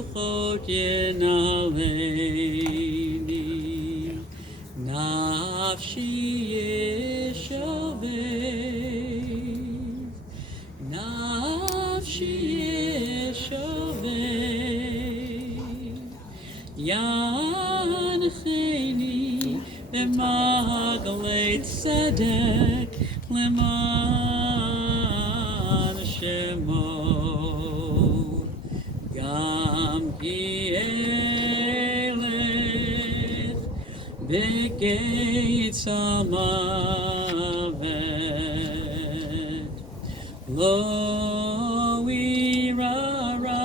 Ruchot Yenaleini, Nafshi Yeshaveh, Nafshi Yeshaveh, Yancheni B'magalei Tzedek Leman Shemo, Gam Ki Elech B'Gates Hamavet, Lo Irara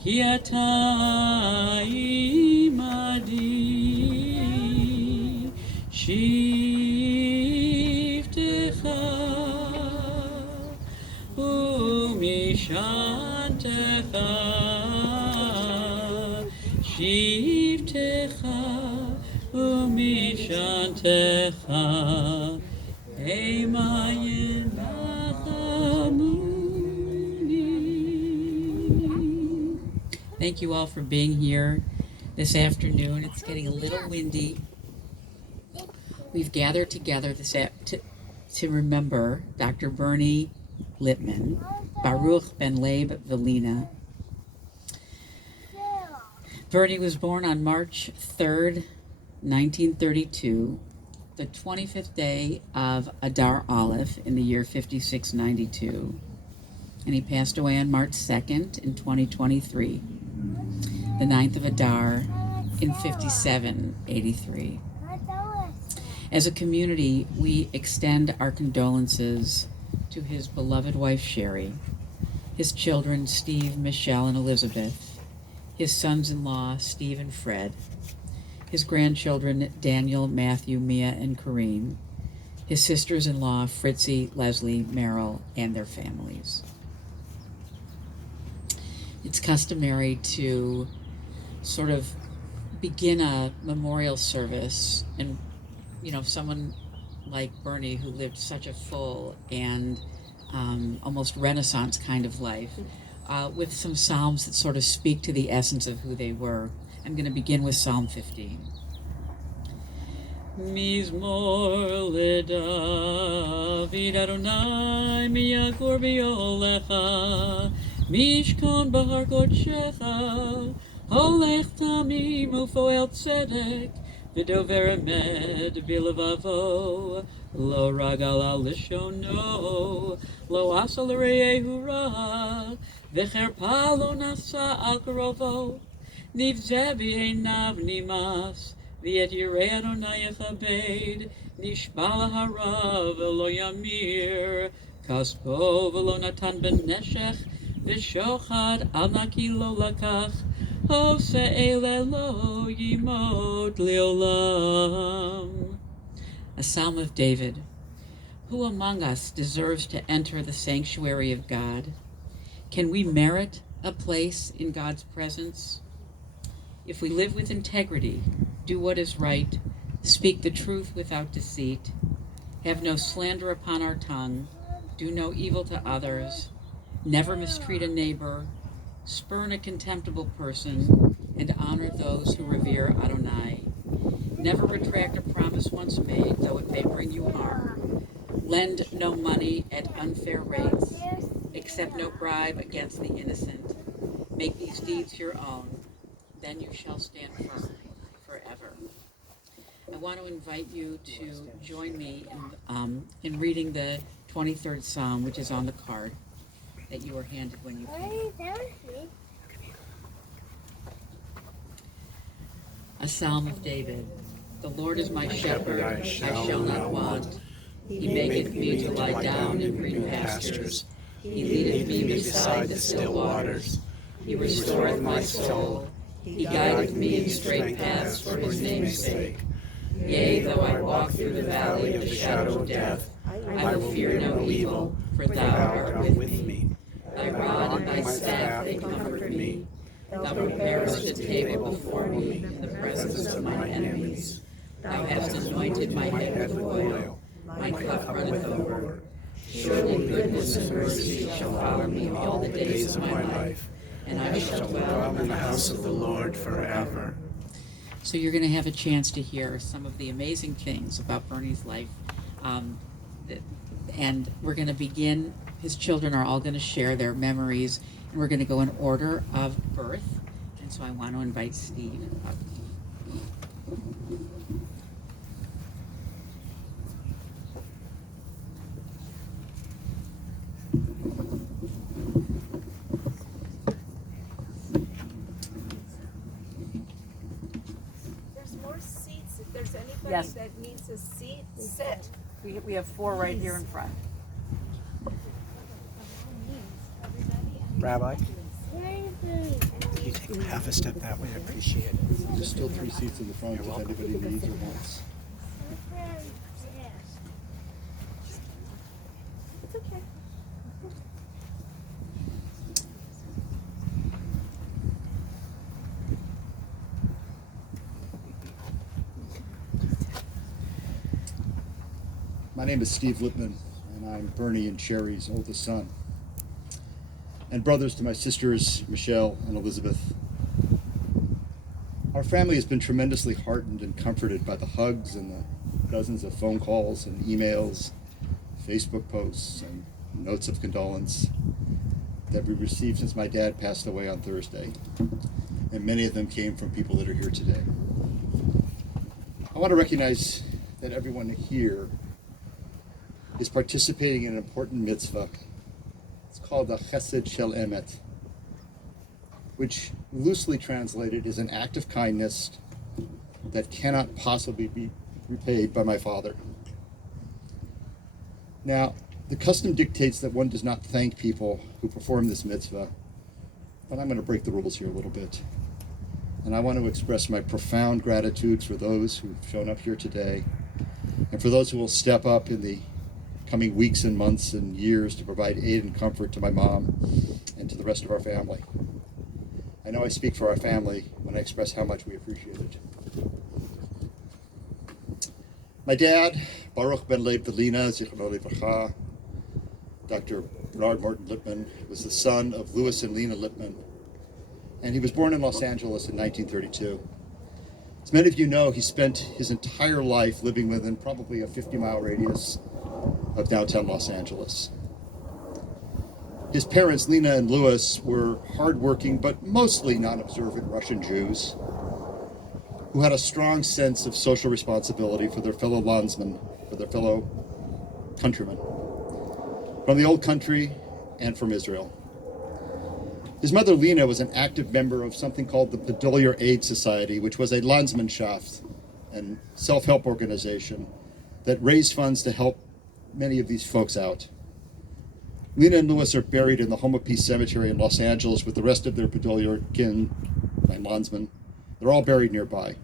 Ki Ata Imadi Shiftecha Umishantecha Shiftecha Umishantecha Emayin Nachamuni. Thank you all for being here this afternoon. It's getting a little windy. We've gathered together to remember Dr. Bernie Lipman, Baruch Ben Leib Velina. Bernie was born on March 3rd, 1932, the 25th day of Adar Aleph in the year 5692. And he passed away on March 2nd in 2023, the 9th of Adar in 5783. As a community, we extend our condolences to his beloved wife, Sherry, his children, Steve, Michelle, and Elizabeth, his sons-in-law, Steve and Fred, his grandchildren, Daniel, Matthew, Mia, and Kareem, his sisters-in-law, Fritzy, Leslie, Merrill, and their families. It's customary to sort of begin a memorial service, and someone like Bernie, who lived such a full and almost Renaissance kind of life, with some psalms that sort of speak to the essence of who they were. I'm going to begin with Psalm 15. Mizmor leDavid Adonai miyakur b'yolecha mishkon bahar kodshecha holech tamim ufoel tzedek v'dover emed b'levavo lo ragal al lishono lo asal re'ehu ra v'cherpa lo nasa al karovo nivzeh b'einav nimas v'et yirei Adonai yechabed nishbal harav v'lo yamir kaspo v'lo natan b'neshech v'shochad al naki lo lakach Hose'ele lo yimot leolam. A Psalm of David. Who among us deserves to enter the sanctuary of God? Can we merit a place in God's presence? If we live with integrity, do what is right, speak the truth without deceit, have no slander upon our tongue, do no evil to others, never mistreat a neighbor, spurn a contemptible person, and honor those who revere Adonai. Never retract a promise once made, though it may bring you harm. Lend no money at unfair rates. Accept no bribe against the innocent. Make these deeds your own. Then you shall stand firm forever. I want to invite you to join me in reading the 23rd Psalm, which is on the card that you were handed when you came. A Psalm of David. The Lord is my shepherd, I shall not want. He maketh me to lie down in green pastures. He leadeth me beside the still waters. He restoreth my soul. He guideth me in straight paths for his name's sake. Yea, though I walk through the valley of the shadow of death, I will fear no evil, for thou art with me. Thy rod and thy staff, they comfort me. Thou preparest a table before me in the presence of my enemies. Thou hast anointed my head with oil. My cup runneth over. Surely goodness and mercy shall follow me all the days of my life, and I shall dwell in the house of the Lord forever. So you're going to have a chance to hear some of the amazing things about Bernie's life. And we're going to begin, his children are all going to share their memories, and we're going to go in order of birth. And so I want to invite Steve up. There's more seats. If there's anybody Yes. that needs a seat, sit. We have 4 right here in front. Rabbi, if you take half a step that way, I appreciate it. There's still 3 seats in the front if anybody needs or wants. It's okay. My name is Steve Lipman, and I'm Bernie and Sherry's oldest son. And brothers to my sisters, Michelle and Elizabeth. Our family has been tremendously heartened and comforted by the hugs and the dozens of phone calls and emails, Facebook posts, and notes of condolence that we received since my dad passed away on Thursday. And many of them came from people that are here today. I want to recognize that everyone here is participating in an important mitzvah. It's called the Chesed Shel Emet, which loosely translated is an act of kindness that cannot possibly be repaid by my father. Now, the custom dictates that one does not thank people who perform this mitzvah, but I'm going to break the rules here a little bit. And I want to express my profound gratitude for those who've shown up here today, and for those who will step up in the coming weeks and months and years to provide aid and comfort to my mom and to the rest of our family. I know I speak for our family when I express how much we appreciate it. My dad, Baruch Ben Leib Velina, Zichrono Livracha, Dr. Bernard Morton Lipman, was the son of Louis and Lena Lipman, and he was born in Los Angeles in 1932. As many of you know, he spent his entire life living within probably a 50-mile radius of downtown Los Angeles. His parents, Lena and Louis, were hardworking but mostly non-observant Russian Jews who had a strong sense of social responsibility for their fellow landsmen, for their fellow countrymen, from the old country and from Israel. His mother, Lena, was an active member of something called the Podolier Aid Society, which was a Landsmannschaft and self-help organization that raised funds to help many of these folks out. Lena and Louis are buried in the Home of Peace Cemetery in Los Angeles with the rest of their Podolier kin, my landsmen. They're all buried nearby.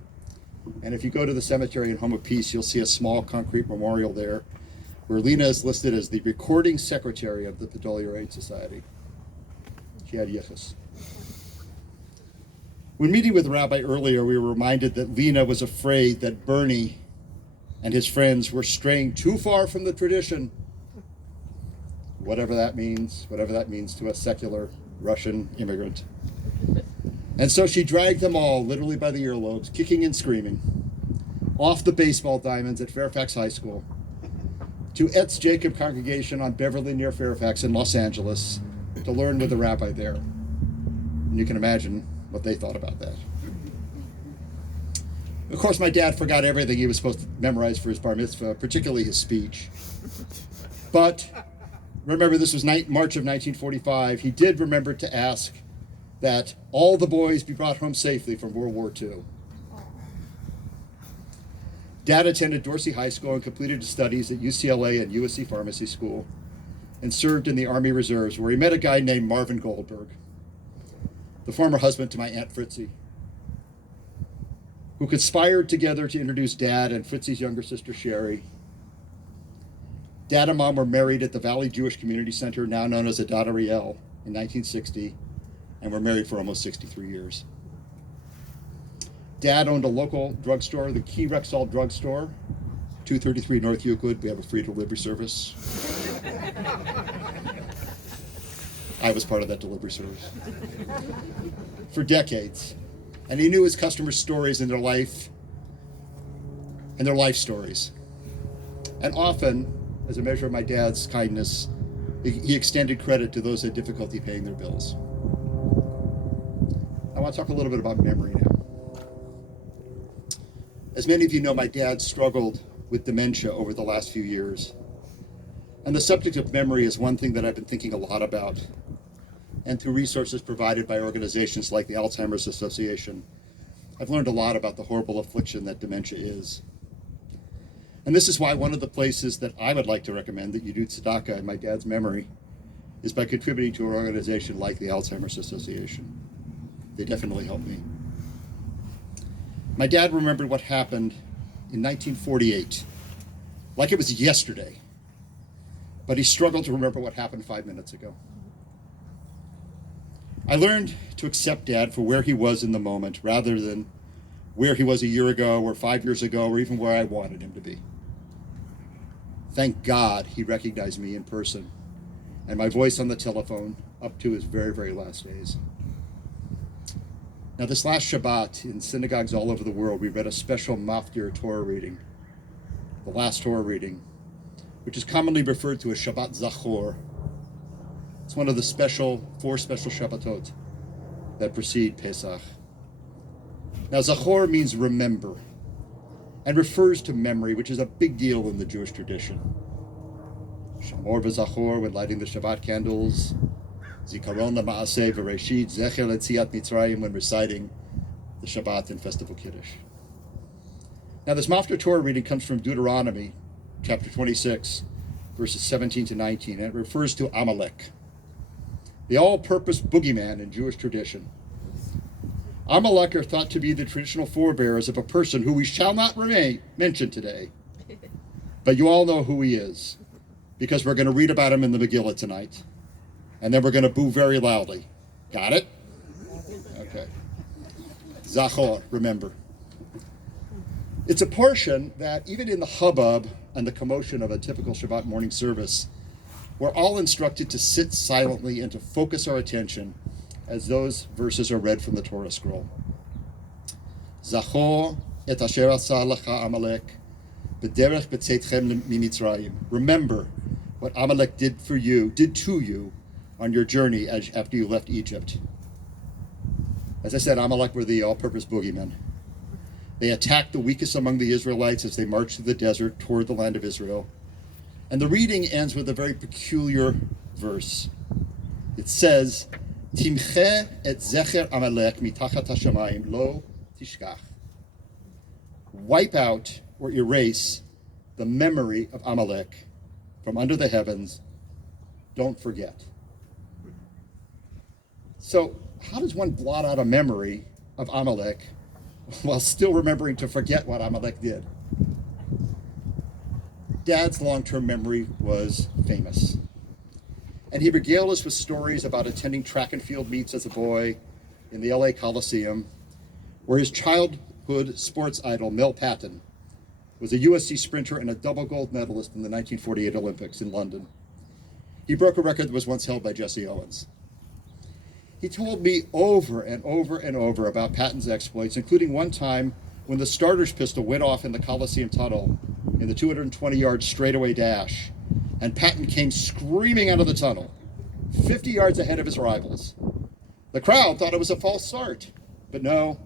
And if you go to the cemetery in Home of Peace, you'll see a small concrete memorial there where Lena is listed as the recording secretary of the Podolier Aid Society. She had yichus. When meeting with the rabbi earlier, we were reminded that Lena was afraid that Bernie and his friends were straying too far from the tradition, whatever that means to a secular Russian immigrant. And so she dragged them all, literally by the earlobes, kicking and screaming, off the baseball diamonds at Fairfax High School, to Etz Jacob congregation on Beverly near Fairfax in Los Angeles, to learn with the rabbi there. And you can imagine what they thought about that. Of course, my dad forgot everything he was supposed to memorize for his bar mitzvah, particularly his speech. But remember, this was March of 1945. He did remember to ask that all the boys be brought home safely from World War II. Dad attended Dorsey High School and completed his studies at UCLA and USC Pharmacy School, and served in the Army Reserves, where he met a guy named Marvin Goldberg, the former husband to my Aunt Fritzie, who conspired together to introduce Dad and Fritzie's younger sister, Sherry. Dad and Mom were married at the Valley Jewish Community Center, now known as Adat Ariel, in 1960, and were married for almost 63 years. Dad owned a local drugstore, the Key Rexall Drugstore, 233 North Euclid. We have a free delivery service. I was part of that delivery service for decades. And he knew his customers' stories and their life stories. And often, as a measure of my dad's kindness, he extended credit to those who had difficulty paying their bills. I want to talk a little bit about memory now. As many of you know, my dad struggled with dementia over the last few years. And the subject of memory is one thing that I've been thinking a lot about. And through resources provided by organizations like the Alzheimer's Association, I've learned a lot about the horrible affliction that dementia is. And this is why one of the places that I would like to recommend that you do tzedakah in my dad's memory is by contributing to an organization like the Alzheimer's Association. They definitely helped me. My dad remembered what happened in 1948, like it was yesterday, but he struggled to remember what happened 5 minutes ago. I learned to accept Dad for where he was in the moment rather than where he was a year ago or 5 years ago or even where I wanted him to be. Thank God he recognized me in person and my voice on the telephone up to his very, very last days. Now, this last Shabbat in synagogues all over the world, we read a special Maftir Torah reading, the last Torah reading, which is commonly referred to as Shabbat Zachor. It's one of the four special Shabbatot that precede Pesach. Now, Zachor means remember and refers to memory, which is a big deal in the Jewish tradition. Shamor v'Zachor, when lighting the Shabbat candles. Zikaron la'Maaseh v'Reshit, Zecher le'Tziat Mitzrayim, when reciting the Shabbat and Festival Kiddush. Now, this Maftir Torah reading comes from Deuteronomy, chapter 26, verses 17 to 19, and it refers to Amalek, the all-purpose boogeyman in Jewish tradition. Amalek are thought to be the traditional forebears of a person who we shall not mention today, but you all know who he is, because we're going to read about him in the Megillah tonight, and then we're going to boo very loudly. Got it? Okay. Zachor, remember. It's a portion that, even in the hubbub and the commotion of a typical Shabbat morning service, we're all instructed to sit silently and to focus our attention as those verses are read from the Torah scroll. Zachor et asher asah lecha Amalek b'derech b'tzeitchem mimitzrayim. Remember what Amalek did to you on your journey after you left Egypt. As I said, Amalek were the all-purpose boogeymen. They attacked the weakest among the Israelites as they marched through the desert toward the land of Israel. And the reading ends with a very peculiar verse. It says, Timche et zecher Amalek mitachat hashamayim lo tishkach. Wipe out or erase the memory of Amalek from under the heavens. Don't forget. So, how does one blot out a memory of Amalek while still remembering to forget what Amalek did? Dad's long-term memory was famous. And he regaled us with stories about attending track and field meets as a boy in the LA Coliseum, where his childhood sports idol, Mel Patton, was a USC sprinter and a double gold medalist in the 1948 Olympics in London. He broke a record that was once held by Jesse Owens. He told me over and over and over about Patton's exploits, including one time when the starter's pistol went off in the Coliseum tunnel in the 220-yard straightaway dash, and Patton came screaming out of the tunnel, 50 yards ahead of his rivals. The crowd thought it was a false start, but no,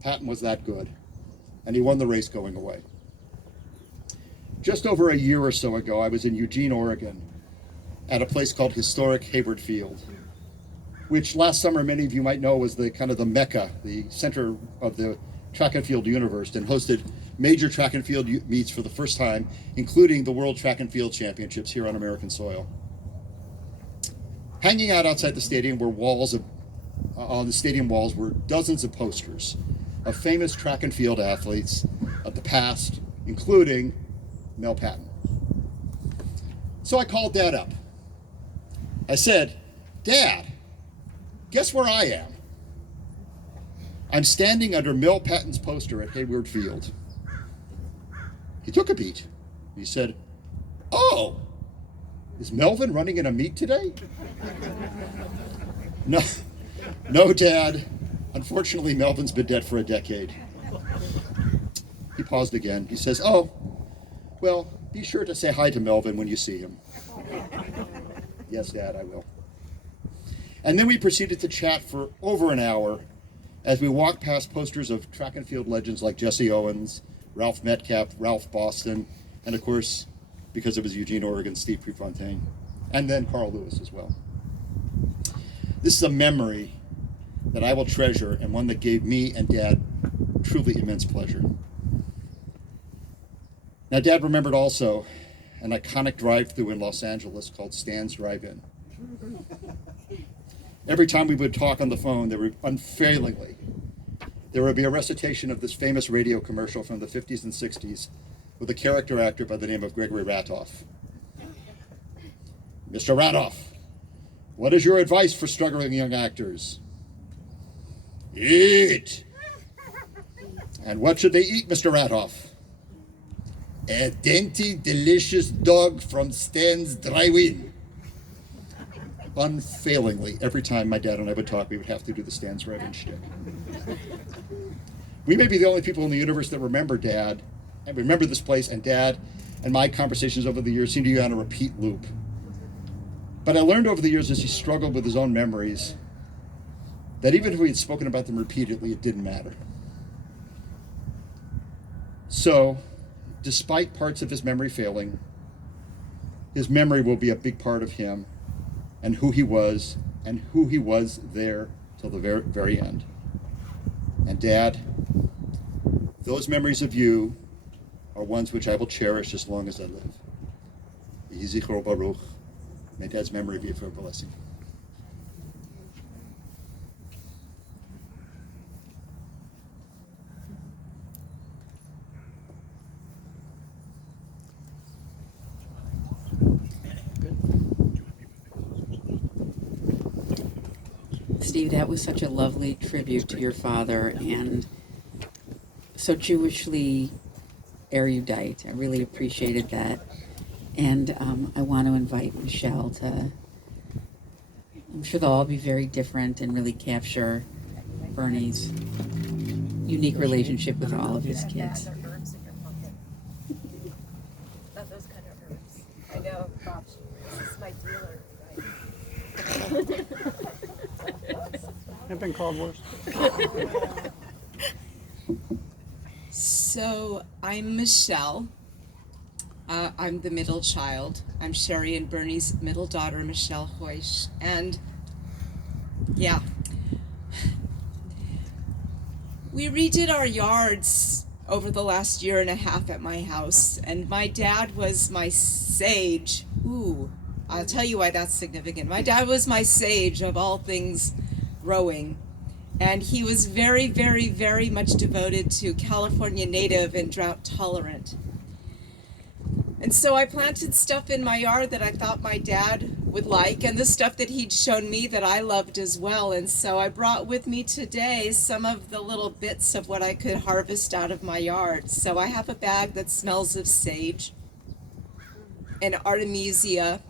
Patton was that good, and he won the race going away. Just over a year or so ago, I was in Eugene, Oregon, at a place called historic Hayward Field, which last summer many of you might know was the kind of the mecca, the center of the track and field universe, and hosted major track and field meets for the first time, including the World Track and Field Championships here on American soil. Hanging out outside the stadium on the stadium walls were dozens of posters of famous track and field athletes of the past, including Mel Patton. So I called Dad up. I said, Dad, guess where I am? I'm standing under Mel Patton's poster at Hayward Field. He took a beat. He said, oh, Is Melvin running in a meet today? No, no, Dad. Unfortunately, Melvin's been dead for a decade. He paused again. He says, oh, well, be sure to say hi to Melvin when you see him. Yes, Dad, I will. And then we proceeded to chat for over an hour as we walked past posters of track and field legends like Jesse Owens, Ralph Metcalf, Ralph Boston, and of course, because of his Eugene, Oregon, Steve Prefontaine, and then Carl Lewis as well. This is a memory that I will treasure and one that gave me and Dad truly immense pleasure. Now, Dad remembered also an iconic drive-thru in Los Angeles called Stan's Drive-In. Every time we would talk on the phone, there would be a recitation of this famous radio commercial from the 50s and 60s with a character actor by the name of Gregory Ratoff. Mr. Ratoff, what is your advice for struggling young actors? Eat! And what should they eat, Mr. Ratoff? A dainty, delicious dog from Stan's Drive-In. Unfailingly, every time my dad and I would talk, we would have to do the Stan's Drive-In shtick. We may be the only people in the universe that remember Dad, and remember this place, and Dad and my conversations over the years seem to be on a repeat loop. But I learned over the years as he struggled with his own memories that even if we had spoken about them repeatedly, it didn't matter. So, despite parts of his memory failing, his memory will be a big part of him and who he was there till the very, very end. And Dad, those memories of you are ones which I will cherish as long as I live. Yeh zichro baruch. May Dad's memory be for a blessing. Steve, that was such a lovely tribute to your father and so Jewishly erudite. I really appreciated that. And I want to invite Michelle to, I'm sure they'll all be very different and really capture Bernie's unique relationship with all of his kids. There are herbs in your pocket. Not those kind of herbs. I know. This is my dealer. I've been called worse. So I'm Michelle. I'm the middle child. I'm Sherry and Bernie's middle daughter, Michelle Hoysh. And yeah, we redid our yards over the last year and a half at my house, and my dad was my sage. Ooh, I'll tell you why that's significant. My dad was my sage of all things growing. And he was very, very, very much devoted to California native and drought tolerant. And so I planted stuff in my yard that I thought my dad would like, and the stuff that he'd shown me that I loved as well. And so I brought with me today some of the little bits of what I could harvest out of my yard. So I have a bag that smells of sage and artemisia.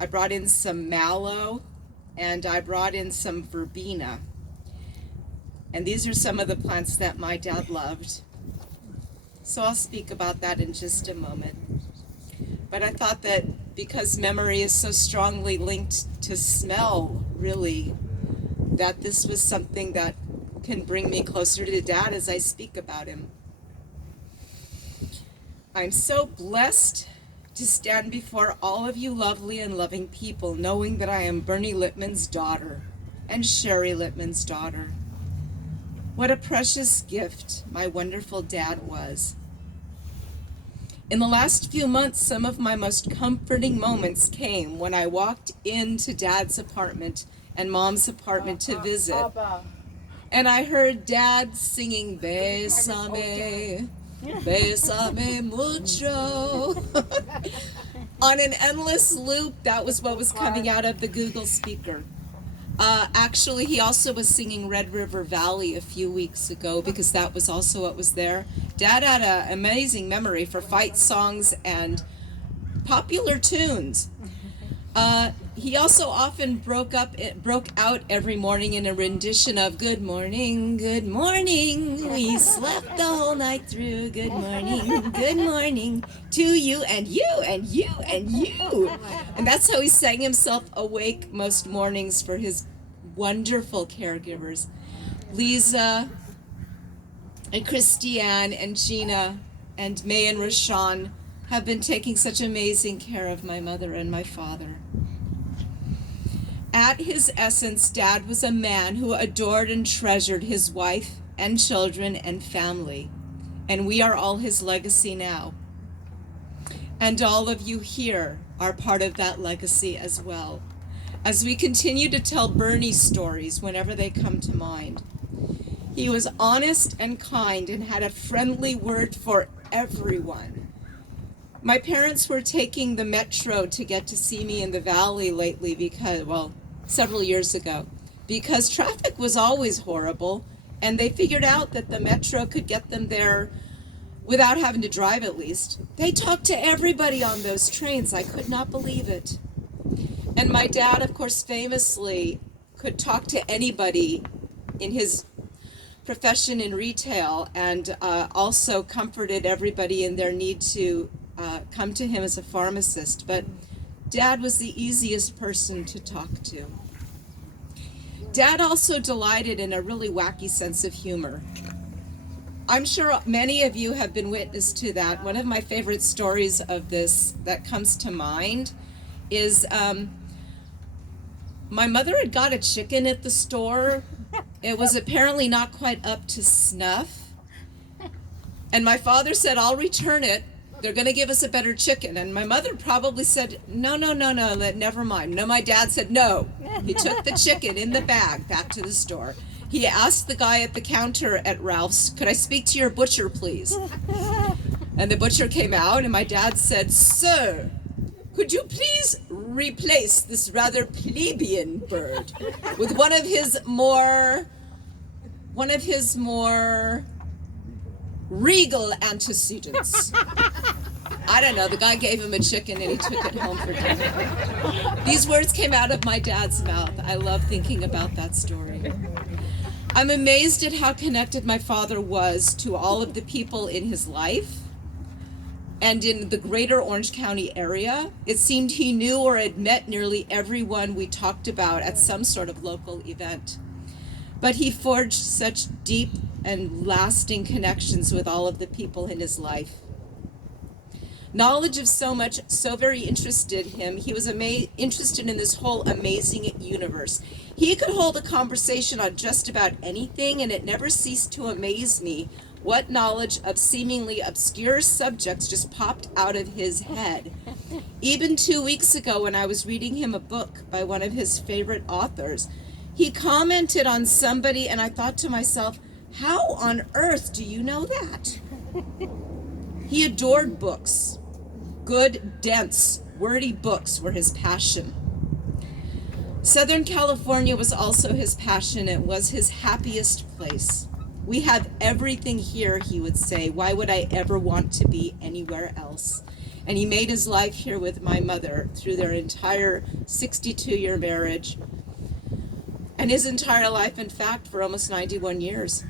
I brought in some mallow, and I brought in some verbena. And these are some of the plants that my dad loved. So I'll speak about that in just a moment. But I thought that because memory is so strongly linked to smell, really, that this was something that can bring me closer to Dad as I speak about him. I'm so blessed to stand before all of you lovely and loving people, knowing that I am Bernie Lipman's daughter and Sherry Lipman's daughter. What a precious gift my wonderful dad was. In the last few months, some of my most comforting moments came when I walked into Dad's apartment and Mom's apartment to visit. And I heard Dad singing, Bésame, Bésame mucho, on an endless loop. That was what was coming out of the Google speaker. Actually, he also was singing Red River Valley a few weeks ago because that was also what was there. Dad had an amazing memory for fight songs and popular tunes. He also often broke out every morning in a rendition of "Good morning, we slept the whole night through. Good morning to you and you and you and you." And that's how he sang himself awake most mornings for his wonderful caregivers, Lisa and Christiane and Gina and May and Rashawn have been taking such amazing care of my mother and my father. At his essence, Dad was a man who adored and treasured his wife and children and family, and we are all his legacy now. And all of you here are part of that legacy as well, as we continue to tell Bernie stories whenever they come to mind. He was honest and kind and had a friendly word for everyone. My parents were taking the metro to get to see me in the valley lately several years ago, because traffic was always horrible, and they figured out that the metro could get them there without having to drive at least. They talked to everybody on those trains. I could not believe it. And my dad, of course, famously could talk to anybody in his profession in retail, and also comforted everybody in their need to come to him as a pharmacist. But Dad was the easiest person to talk to. Dad also delighted in a really wacky sense of humor. I'm sure many of you have been witness to that. One of my favorite stories of this that comes to mind is my mother had got a chicken at the store. It was apparently not quite up to snuff. And my father said, "I'll return it. They're going to give us a better chicken." And my mother probably said, no, never mind. No, my dad said no. He took the chicken in the bag back to the store. He asked the guy at the counter at Ralph's, "Could I speak to your butcher, please?" And the butcher came out, and my dad said, "Sir, could you please replace this rather plebeian bird with one of his more regal antecedents?" I don't know, the guy gave him a chicken and he took it home for dinner. These words came out of my dad's mouth. I love thinking about that story. I'm amazed at how connected my father was to all of the people in his life and in the greater Orange County area. It seemed he knew or had met nearly everyone we talked about at some sort of local event. But he forged such deep and lasting connections with all of the people in his life. Knowledge of so much so very interested him. He was interested in this whole amazing universe. He could hold a conversation on just about anything, and it never ceased to amaze me what knowledge of seemingly obscure subjects just popped out of his head. Even 2 weeks ago, when I was reading him a book by one of his favorite authors, he commented on somebody, and I thought to myself, how on earth do you know that? He adored books. Good, dense, wordy books were his passion. Southern California was also his passion. It was his happiest place. "We have everything here," he would say. "Why would I ever want to be anywhere else?" And he made his life here with my mother through their entire 62-year marriage, and his entire life, in fact, for almost 91 years.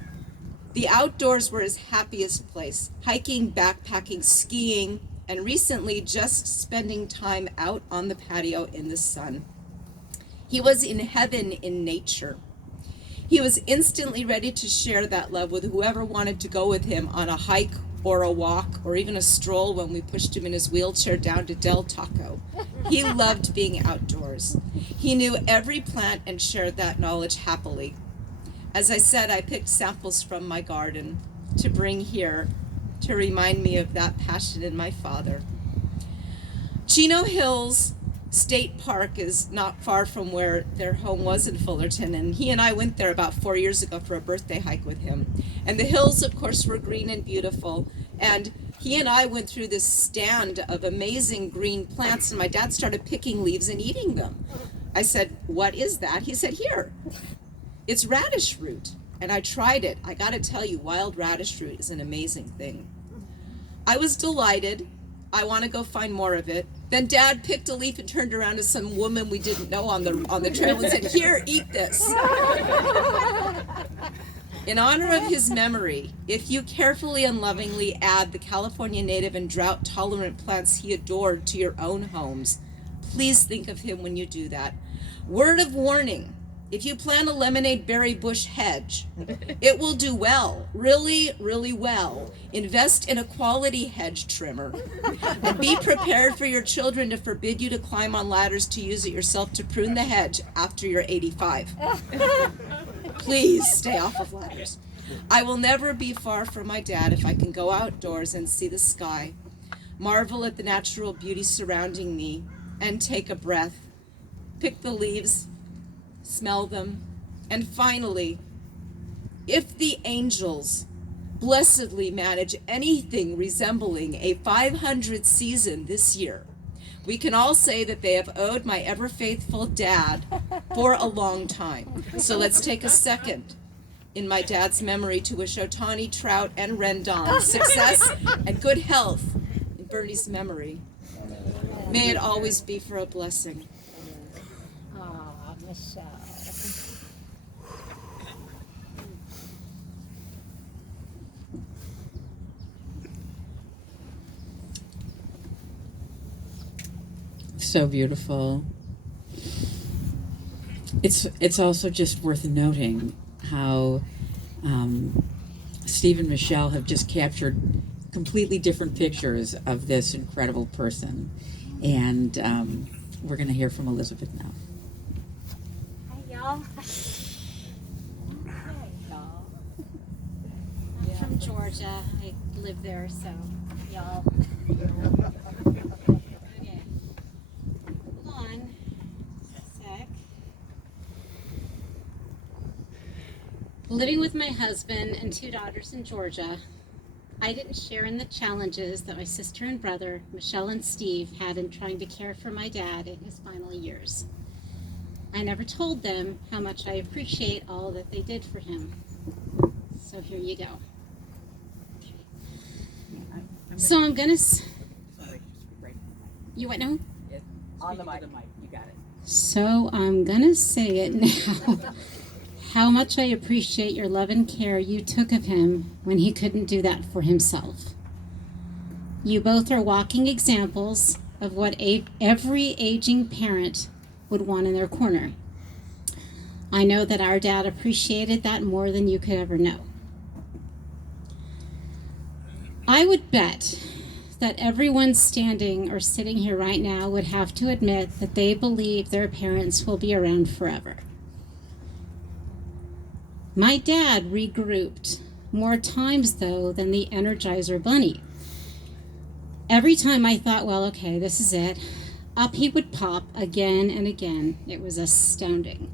The outdoors were his happiest place, hiking, backpacking, skiing, and recently just spending time out on the patio in the sun. He was in heaven in nature. He was instantly ready to share that love with whoever wanted to go with him on a hike or a walk or even a stroll when we pushed him in his wheelchair down to Del Taco. He loved being outdoors. He knew every plant and shared that knowledge happily. As I said, I picked samples from my garden to bring here to remind me of that passion in my father. Chino Hills State Park is not far from where their home was in Fullerton, and he and I went there about 4 years ago for a birthday hike with him. And the hills, of course, were green and beautiful, and he and I went through this stand of amazing green plants, and my dad started picking leaves and eating them. I said, "What is that?" He said, "Here, it's radish root." And I tried it. I gotta tell you, wild radish root is an amazing thing. I was delighted. I want to go find more of it. Then Dad picked a leaf and turned around to some woman we didn't know on the trail and said, "Here, eat this." In honor of his memory, if you carefully and lovingly add the California native and drought-tolerant plants he adored to your own homes, please think of him when you do that. Word of warning, if you plant a lemonade berry bush hedge, it will do well, really, really well. Invest in a quality hedge trimmer. And be prepared for your children to forbid you to climb on ladders to use it yourself to prune the hedge after you're 85. Please stay off of ladders. I will never be far from my dad if I can go outdoors and see the sky, marvel at the natural beauty surrounding me, and take a breath, pick the leaves, smell them, and finally, if the angels blessedly manage anything resembling a 500 season this year, we can all say that they have owed my ever-faithful dad for a long time. So let's take a second in my dad's memory to wish Otani, Trout, and Rendon success and good health in Bernie's memory. May it always be for a blessing. Ah, Michelle. So beautiful. It's also just worth noting how Steve and Michelle have just captured completely different pictures of this incredible person. And we're going to hear from Elizabeth now. Hi, y'all. Hi, y'all. I'm from Georgia. I live there, so y'all. Okay. Hold on a sec. Living with my husband and 2 daughters in Georgia, I didn't share in the challenges that my sister and brother, Michelle and Steve, had in trying to care for my dad in his final years. I never told them how much I appreciate all that they did for him. So here you go. Okay. So I'm gonna. You what now? On the mic. You got it. So I'm gonna say it now. How much I appreciate your love and care you took of him when he couldn't do that for himself. You both are walking examples of what every aging parent would want in their corner. I know that our dad appreciated that more than you could ever know. I would bet that everyone standing or sitting here right now would have to admit that they believe their parents will be around forever. My dad regrouped more times, though, than the Energizer Bunny. Every time I thought, well, okay, this is it, up he would pop again and again. It was astounding.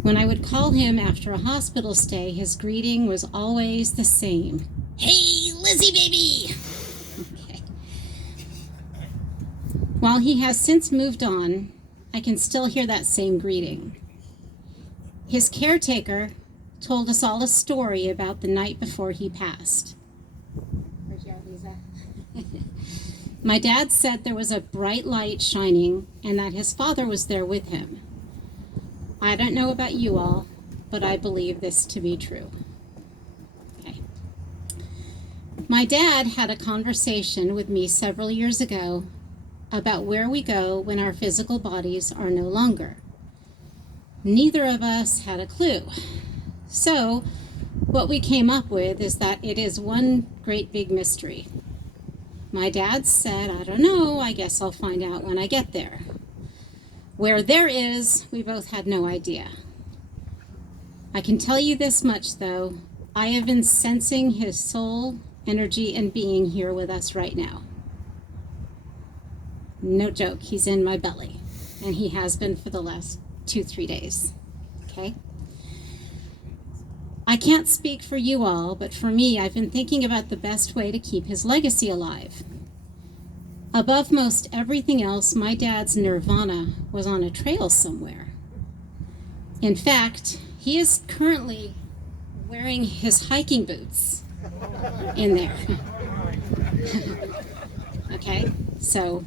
When I would call him after a hospital stay, his greeting was always the same. Hey, Lizzie, baby! Okay. While he has since moved on, I can still hear that same greeting. His caretaker told us all a story about the night before he passed. Where's your Lisa? My dad said there was a bright light shining and that his father was there with him. I don't know about you all, but I believe this to be true. Okay. My dad had a conversation with me several years ago about where we go when our physical bodies are no longer. Neither of us had a clue. So, what we came up with is that it is one great big mystery. My dad said, I don't know, I guess I'll find out when I get there. Where there is, we both had no idea. I can tell you this much, though. I have been sensing his soul, energy, and being here with us right now. No joke, he's in my belly, and he has been for the last 2-3 days. Okay? I can't speak for you all, but for me, I've been thinking about the best way to keep his legacy alive. Above most everything else, my dad's nirvana was on a trail somewhere. In fact, he is currently wearing his hiking boots in there. Okay, so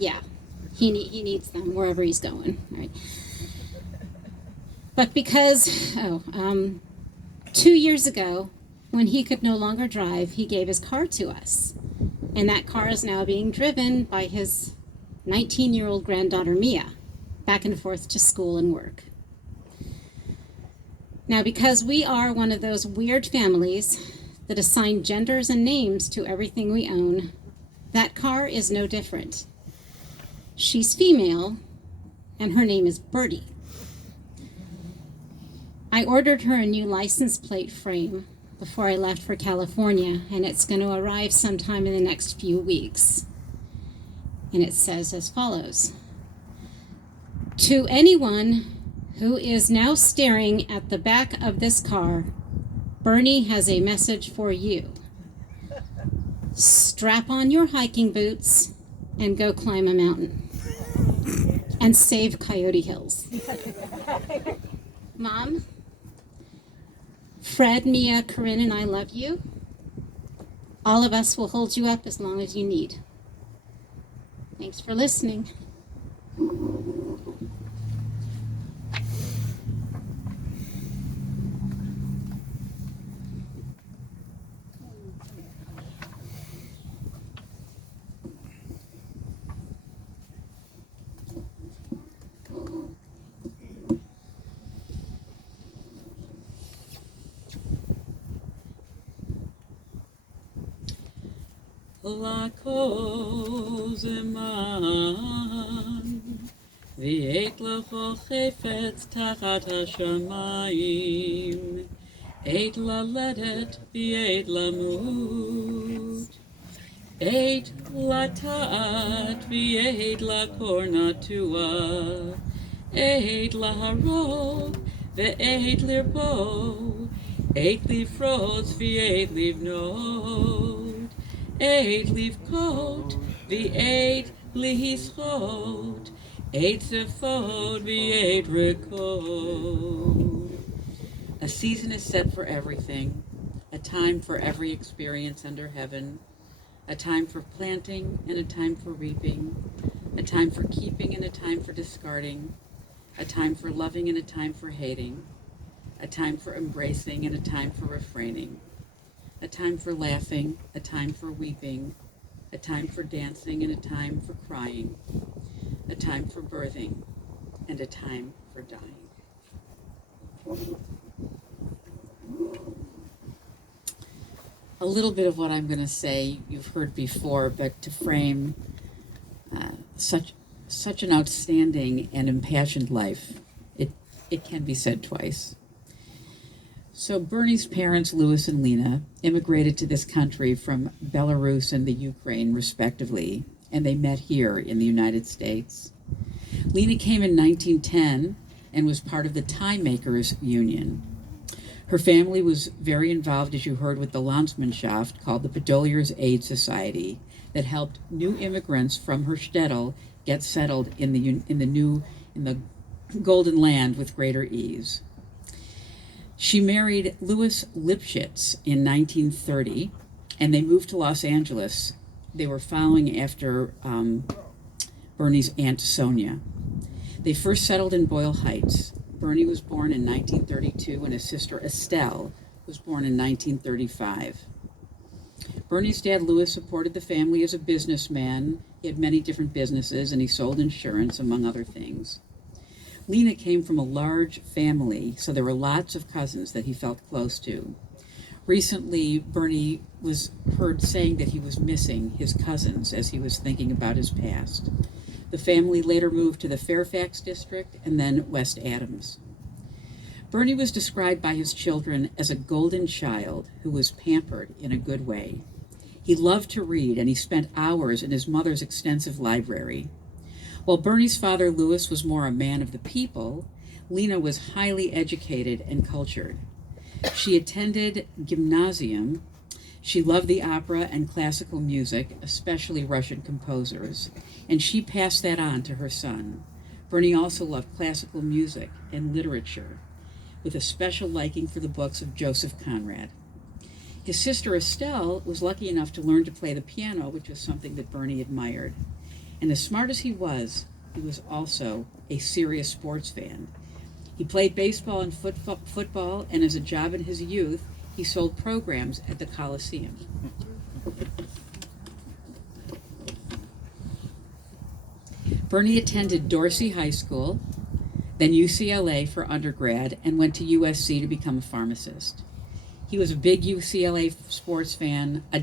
Yeah, he needs them wherever he's going, right? But because, 2 years ago, when he could no longer drive, he gave his car to us. And that car is now being driven by his 19-year-old granddaughter, Mia, back and forth to school and work. Now, because we are one of those weird families that assign genders and names to everything we own, that car is no different. She's female, and her name is Birdie. I ordered her a new license plate frame before I left for California, and it's going to arrive sometime in the next few weeks. And it says as follows: to anyone who is now staring at the back of this car, Bernie has a message for you. Strap on your hiking boots and go climb a mountain. And save Coyote Hills. Mom, Fred, Mia, Corinne, and I love you. All of us will hold you up as long as you need. Thanks for listening. לכל זמן, ועת לכו חפץ תחת השמיים, עת ללדת ועת למות, עת לטעת ועת לקור נטוע, עת להרוג ועת לרפוא, עת לפרוץ ועת לבנות, עת לבכות ועת לשחות, עת צפות ועת ריקות. A season is set for everything, a time for every experience under heaven, a time for planting and a time for reaping, a time for keeping and a time for discarding, a time for loving and a time for hating, a time for embracing and a time for refraining, a time for laughing, a time for weeping, a time for dancing and a time for crying, a time for birthing and a time for dying. A little bit of what I'm going to say you've heard before, but to frame such an outstanding and impassioned life, it can be said twice. So Bernie's parents, Louis and Lena, immigrated to this country from Belarus and the Ukraine, respectively, and they met here in the United States. Lena came in 1910 and was part of the Tie Makers Union. Her family was very involved, as you heard, with the Landsmannschaft, called the Podoliers Aid Society, that helped new immigrants from her shtetl get settled in the Golden Land with greater ease. She married Louis Lipschitz in 1930, and they moved to Los Angeles. They were following after Bernie's Aunt Sonia. They first settled in Boyle Heights. Bernie was born in 1932, and his sister Estelle was born in 1935. Bernie's dad, Louis, supported the family as a businessman. He had many different businesses, and he sold insurance, among other things. Lena came from a large family, so there were lots of cousins that he felt close to. Recently, Bernie was heard saying that he was missing his cousins as he was thinking about his past. The family later moved to the Fairfax district and then West Adams. Bernie was described by his children as a golden child who was pampered in a good way. He loved to read, and he spent hours in his mother's extensive library. While Bernie's father, Louis, was more a man of the people, Lena was highly educated and cultured. She attended gymnasium. She loved the opera and classical music, especially Russian composers, and she passed that on to her son. Bernie also loved classical music and literature, with a special liking for the books of Joseph Conrad. His sister Estelle was lucky enough to learn to play the piano, which was something that Bernie admired. And as smart as he was also a serious sports fan. He played baseball and football, and as a job in his youth, he sold programs at the Coliseum. Bernie attended Dorsey High School, then UCLA for undergrad, and went to USC to become a pharmacist. He was a big UCLA sports fan, a